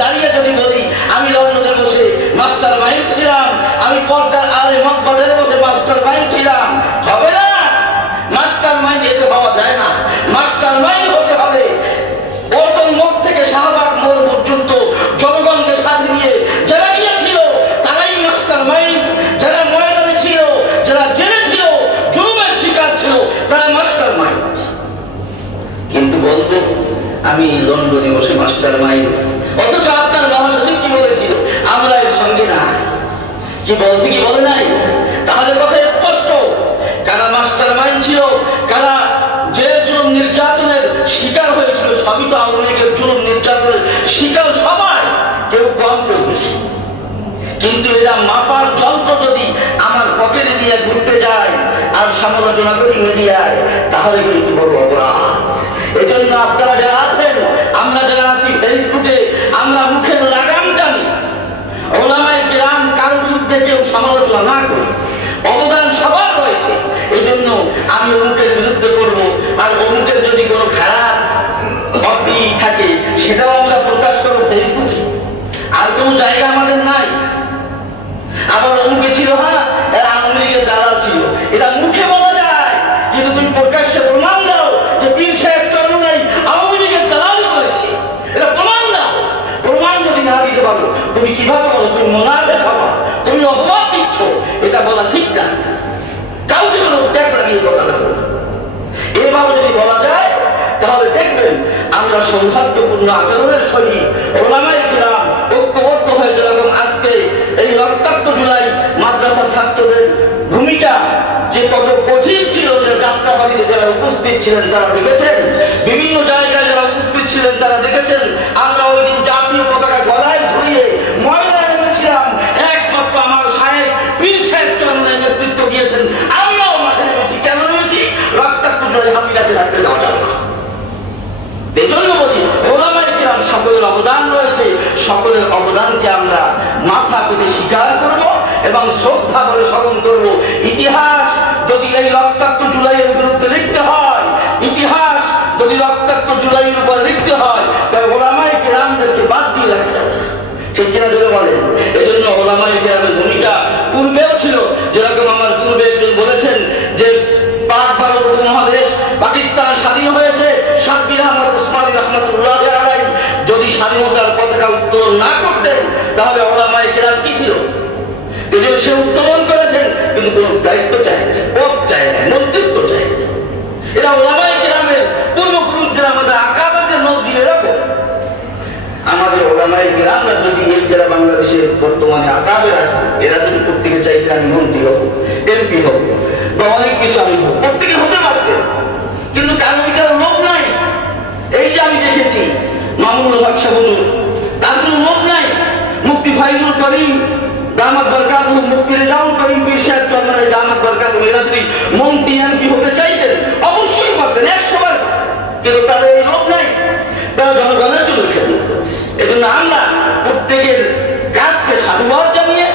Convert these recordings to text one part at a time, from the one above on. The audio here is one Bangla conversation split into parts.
দাঁড়িয়ে যদি বলি আমি লন্ডনে বসে মাস্টার মাইন্ড ছিলাম, আমি পর্দার আলে মকবাজারে বসে মাস্টার মাইন্ড ছিলাম, হবে না। মাস্টার মাইন্ড এতে হওয়া যায় না। মাস্টার মাইন্ড হতে হবে পল্টন মোড় থেকে শাহবাগ মোড় পর্যন্ত জনগণকে সাথে নিয়ে যারা গিয়েছিল তারাই মাস্টার মাইন্ড। যারা ময়দানে ছিল, যারা জেলে ছিল, জুলুমের শিকার ছিল, তারা মাস্টার মাইন্ড। কিন্তু বলবো আমি লন্ডনে বসে মাস্টার মাইন্ড, অথচ আপনার মহাসচিব কি বলেছিল? আমরা এর সঙ্গে না। কি বলছে কি বলে নাই? তাহলে কথা স্পষ্ট, কারা মাস্টার মাইন্ড ছিল, কারা যে জুলুম নির্যাতনের শিকার হয়েছিল, সবই তো আওয়ামী লীগের জুলুম নির্যাতনের শিকার সবাই, কেউ কম কেউ বেশি। কিন্তু এরা মাপার যন্ত্র যদি আমার পকেটে দিয়ে ঘুরতে যায় আর সমালোচনা করি মিডিয়ায়, তাহলে কিন্তু বড় অপরাধ। এই জন্য আপনারা যারা আছেন, আমরা যারা আছি ফেসবুকে, আমরা মুখের লাগাম টানি, ওলামায়ে কেরাম কারোর বিরুদ্ধে কেউ সমালোচনা না করি। অবদান সবার রয়েছে। এই জন্য আমি অমুকের বিরুদ্ধে করবো, আর অমুকের যদি কোনো খারাপ অপি থাকে সেটাও আমরা প্রকাশ করবো ফেসবুকে। আর কোনো জায়গা আমাদের নাই। আবার অমুকে ছিল, হ্যাঁ এরা আওয়ামী লীগের দালাল ছিল, এটা মুখে বলা যায়, কিন্তু তুমি প্রকাশ্যে প্রমাণ দাও যে পীর সাহেব চরমনাই আওয়ামী লীগের দালালি করেছে, এটা প্রমাণ দাও। প্রমাণ যদি না দিতে পারো, তুমি কিভাবে বলো তুমি মোনাফেক হবা, তুমি অপবাদ দিচ্ছ? এটা বলা ঠিক না। কাউকে কোনো ট্যাগ লাগিয়ে কথা না বলো। এভাবে যদি বলা যায় তাহলে দেখবেন আমরা সৌহার্দ্যপূর্ণ আচরণের সহিত ওলামায়ে কেরাম ঐক্যবদ্ধ হয়ে যেরকম আজকে এই রক্তাক্ত জুলাই মাদ্রাসা ছাত্রদের ভূমিকা যে কত কঠিন ছিল, যে যাত্রাবাড়িতে যারা উপস্থিত ছিলেন তারা দেখেছেন, বিভিন্ন জায়গায় যারা উপস্থিত ছিলেন তারা দেখেছেন। আমরা ওই দিন জাতীয় পতাকা গলায় ঝুলিয়ে ময়দানে নেমেছিলাম, একমাত্র আমার সাহেব পীর সাহেব চরমনাই নেতৃত্ব দিয়েছেন। আমরাও মাঠে নেমেছি। কেন নেমেছি? রক্তাক্ত জুলাই হাসিনাকে রাখতে দেওয়া যাবে না। এজন্য বলি ওলামায়ে কেরাম সকলের অবদান রয়েছে, সকলের অবদানকে আমরা মাথা পেতে স্বীকার করব এবং শ্রদ্ধা করে স্মরণ করব। ইতিহাস যদি এই রক্তাক্ত জুলাইয়ের বিরুদ্ধে লিখতে হয়, ইতিহাস যদি রক্তাক্ত জুলাইয়ের উপর লিখতে হয়, তবে ওলামায়ে কেরামদেরকে বাদ দিয়ে রাখতে হবে। ঠিক কিনা জোরে বলেন? এজন্য ওলামায়ে কেরামের ভূমিকা পূর্বেও ছিল। যেরকম আমার পূর্বে একজন বলেছেন যে পাক ভারত উপমহাদেশ পাকিস্তান স্বাধীন হয়েছে, সাব্বির আহমদ উসমানী রহমতুল্লাহ আলাইহি যদি স্বাধীনতার পতাকা উত্তোলন না করতেন তাহলে ওলামায়ে কেরাম কি ছিল? এজন্য সে উত্তোলন করেছেন, কিন্তু কোনো দায়িত্ব চায় না, পদ চায় না, নেতৃত্ব চায় না। এটা ওলামায়ে কেরামের পূর্বপুরুষদের, আমাদের আকাবেরদের নজির এরকম। আমাদের ওলামায়ে কেরামরা যদি এই যারা বাংলাদেশের বর্তমানে আকাবের আছে, এরা যদি প্রত্যেকে চাইতে আমি মন্ত্রী হব, এমপি হব বা অনেক কিছু আমি হব, প্রত্যেকে হতে পারতেন, কিন্তু কারো ভিতরে লোক নাই। এই যে আমি দেখেছি মামুনুল হক সাহুজুর, তার কোনো লোক নাই। মুফতি ফাইজুল করিম দামাত বরকাতুহু, মুফতি রেজাউল করিম পীর সাহেব চরমনাই দামাত বরকাতুহু, এরা যদি মন্ত্রী এমপি হতে চাইতেন অবশ্যই পারতেন 100 বার, কিন্তু তাদের এই লোক নাই। তারা জনগণের জন্য খেদমত করতেছে। এজন্য আমরা প্রত্যেকের কাজকে সাধুবাদ জানিয়ে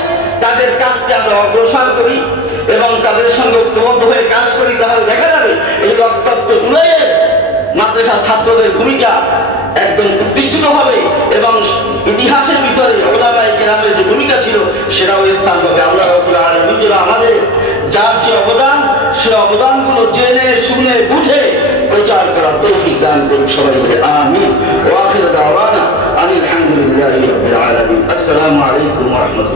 তাদের কাজকে আমরা অগ্রসর করি এবং তাদের সঙ্গে ঐক্যবদ্ধ হয়ে কাজ করি, তাহলে দেখা যাবে এই রক্তাক্ত জুলাইয়ের মাদ্রাসা ছাত্রদের ভূমিকা একদম প্রতিষ্ঠিত হবে এবং ইতিহাসের ভিতরে ওলামায়ে কেরামের যে ভূমিকা ছিল সেটাও স্থান পাবে। আল্লাহ রাব্বুল আলামিন যেন আমাদের যার যে অবদান, সে অবদানগুলো জেনে শুনে বুঝে প্রচার করার তৌফিক দান করুন সবাই বলে আমিন। ওয়া আখিরু দাওয়ানা আনিল হামদুলিল্লাহি রাব্বিল আলামিন। আসসালামু আলাইকুম ওয়া রাহমাতুল্লাহ।